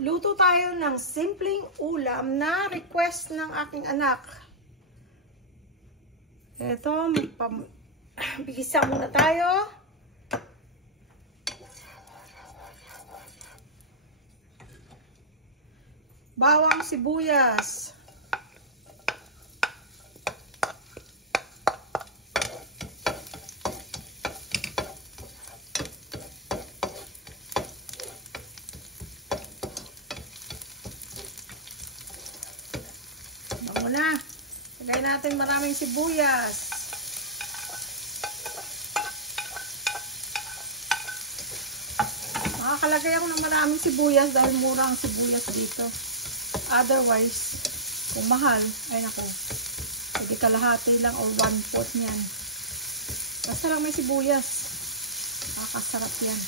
Luto tayo ng simpleng ulam na request ng aking anak. Ito, bigisa muna tayo. Bawang sibuyas. Na. Lagay natin maraming sibuyas. Makakalagay ako ng maraming sibuyas dahil mura ang sibuyas dito. Otherwise, kung mahal, ay naku, pwede kalahati lang or 1/4 niyan. Basta lang may sibuyas. Makakasarap yan.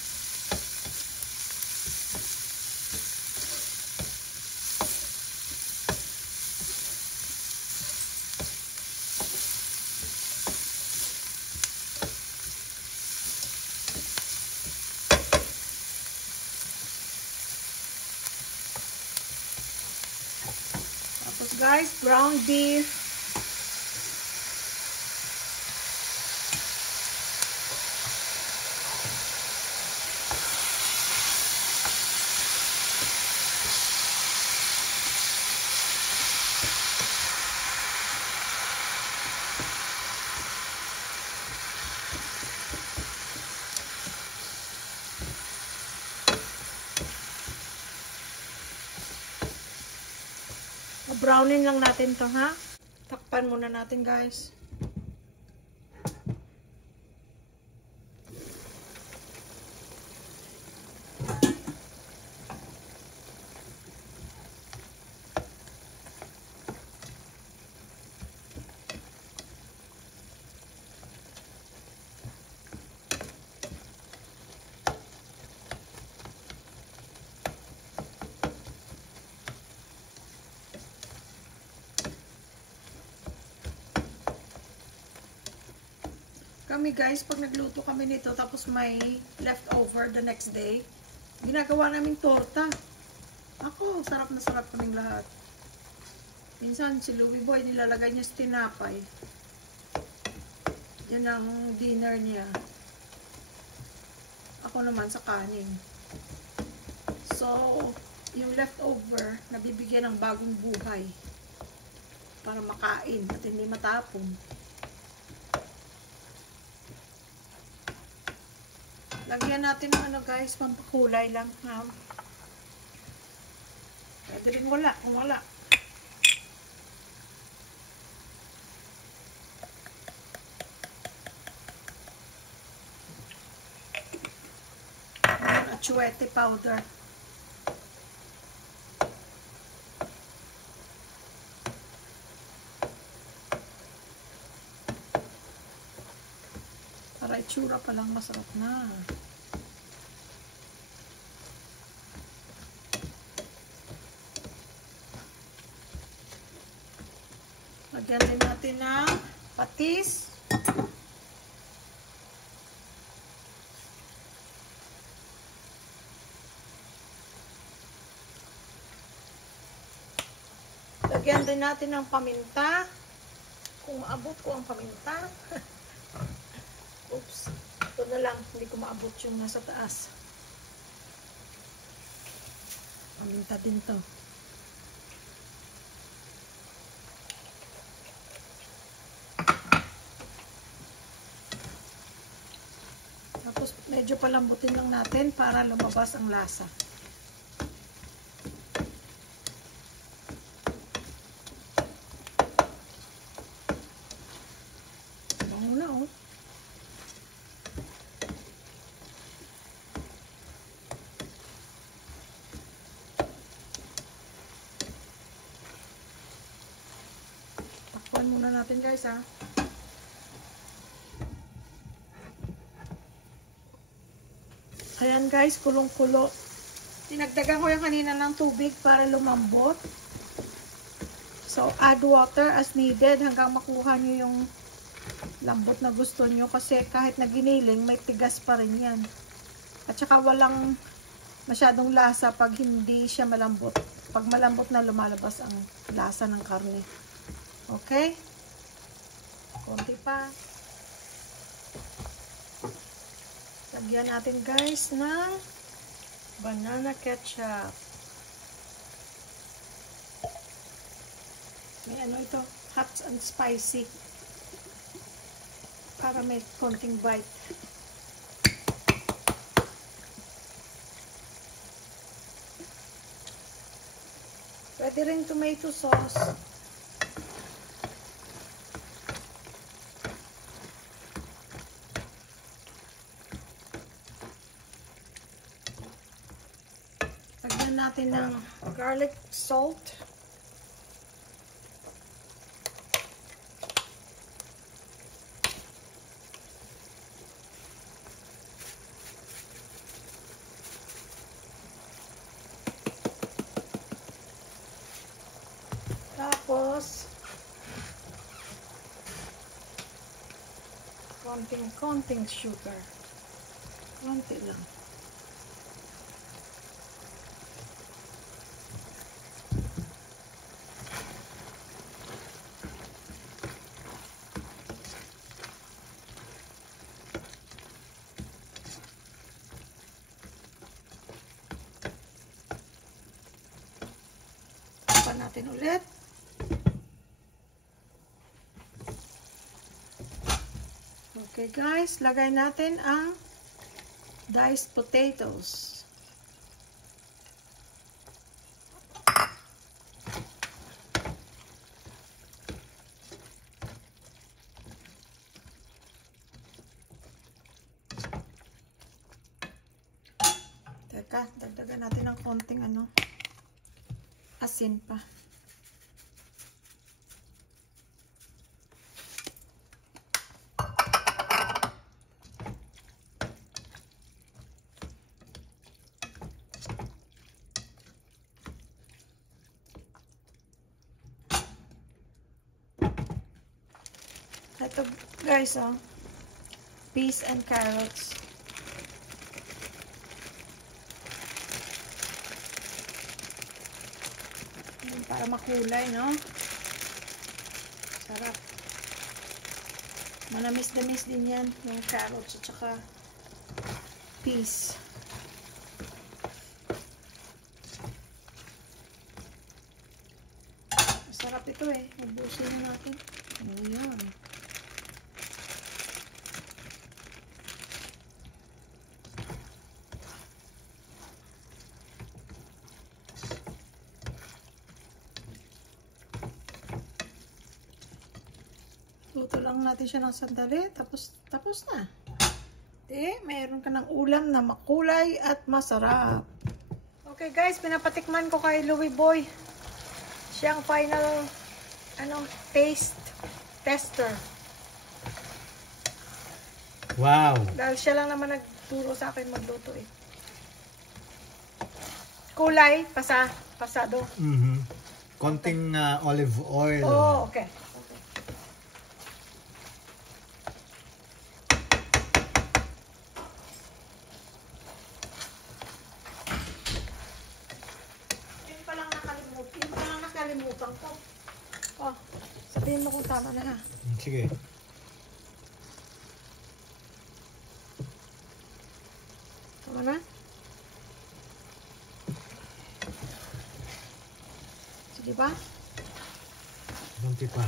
Guys, ground beef. Brownin lang natin to, ha? Takpan muna natin, guys. Kami guys, pag nagluto kami nito tapos may leftover the next day, ginagawa namin torta. Ako, sarap na sarap kaming lahat. Minsan si Louie Boy nilalagay niya sa tinapay. Yan ang dinner niya. Ako naman sa kanin. So, yung leftover, nabibigyan ng bagong buhay para makain at hindi matapon. Lagyan natin ng ano guys, pampakulay lang, ha? Pwede rin wala, kung wala. Achuete powder. Para itsura pa lang masarap na. Lagyan din natin ng patis. Lagyan din natin ng paminta. Kung maabot ko ang paminta. Oops. Ito na lang. Hindi ko maabot yung nasa taas. Paminta din to. Tapos medyo palambutin lang natin para lumabas ang lasa. Muna oh. Takpan muna natin guys, ha. Ayan guys, kulong-kulo. Tinagdagan ko yung kanina ng tubig para lumambot. So, add water as needed hanggang makuha nyo yung lambot na gusto nyo. Kasi kahit na giniling, may tigas pa rin yan. At saka walang masyadong lasa pag hindi siya malambot. Pag malambot na, lumalabas ang lasa ng karne. Okay? Konti pa. Lagyan natin guys ng banana ketchup. May ano ito, hot and spicy. Para may konting bite. Pwede rin tomato sauce. Lagyan natin ng garlic salt. Tapos, konting sugar. Konti lang. Tapan natin ulit. Okay guys, lagay natin ang diced potatoes. Teka, dagdagan natin ng konting asin pa. Ito guys, peas and carrots. Para makulay, no? Sarap. Manamis-damis din yan, yung carrots at saka peas. Masarap ito eh. Ubusin na natin. Ayan. Luto lang natin siya ng sandali. Tapos na. Mayroon ka ng ulam na makulay at masarap. Okay guys, pinapatikman ko kay Louie Boy. Siya ang final taste tester. Wow! Dahil siya lang naman nagturo sa akin magluto eh. Kulay, pasado. Konting olive oil. Oh, okay. Yun pa lang nakalimutan ko. Oh, sabihin mo kung tama na ha. Sige. Tama na? Sige ba? Konti pa.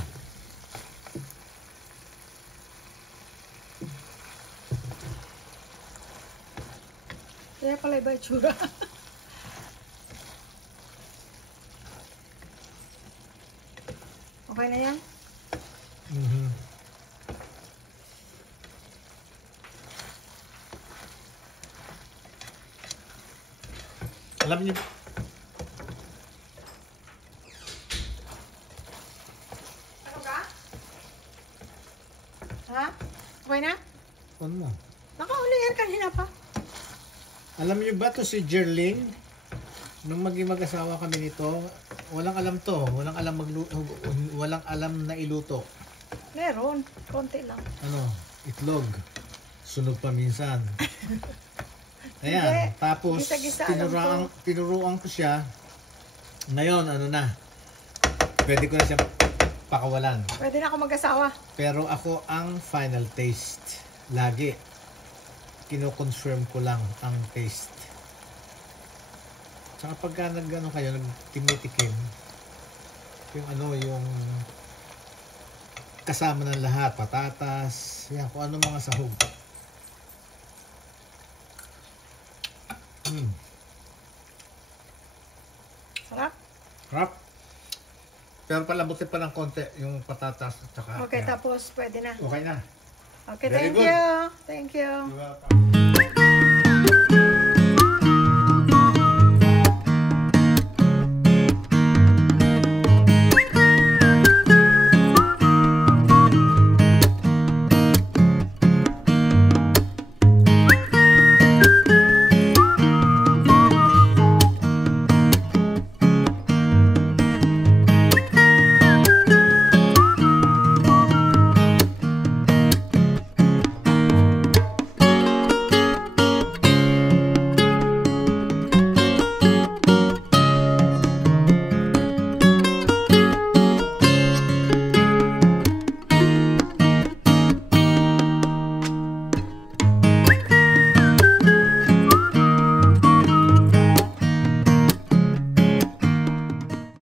Kaya pala iba itsura. Okay na yan? Alam niyo, ano ka? Ha? Okay na? ano mo? Nakauli yan kanina pa. Alam niyo ba to si Jerling? Nung mag-asawa kami nito, walang alam to. Walang alam na iluto. Meron. Konti lang. Itlog. Sunog pa minsan. Ayan, tapos Gisa-gisa lang tinuruan ko siya. Ngayon, ano na, pwede ko na siya pakawalan. Pwede na ako mag-asawa. Pero ako ang final taste. Lagi. Kino-confirm ko lang ang taste. Tsaka pagka nag-ano kayo, nagtimitikim, yung kasama ng lahat, patatas, yan, kung ano mga sahog. Sarap. Sarap. Pero palabutin pa ng konti yung patatas at saka. Okay, yan. tapos pwede na. Okay na. Okay, Very thank good. you. Thank you. You're welcome.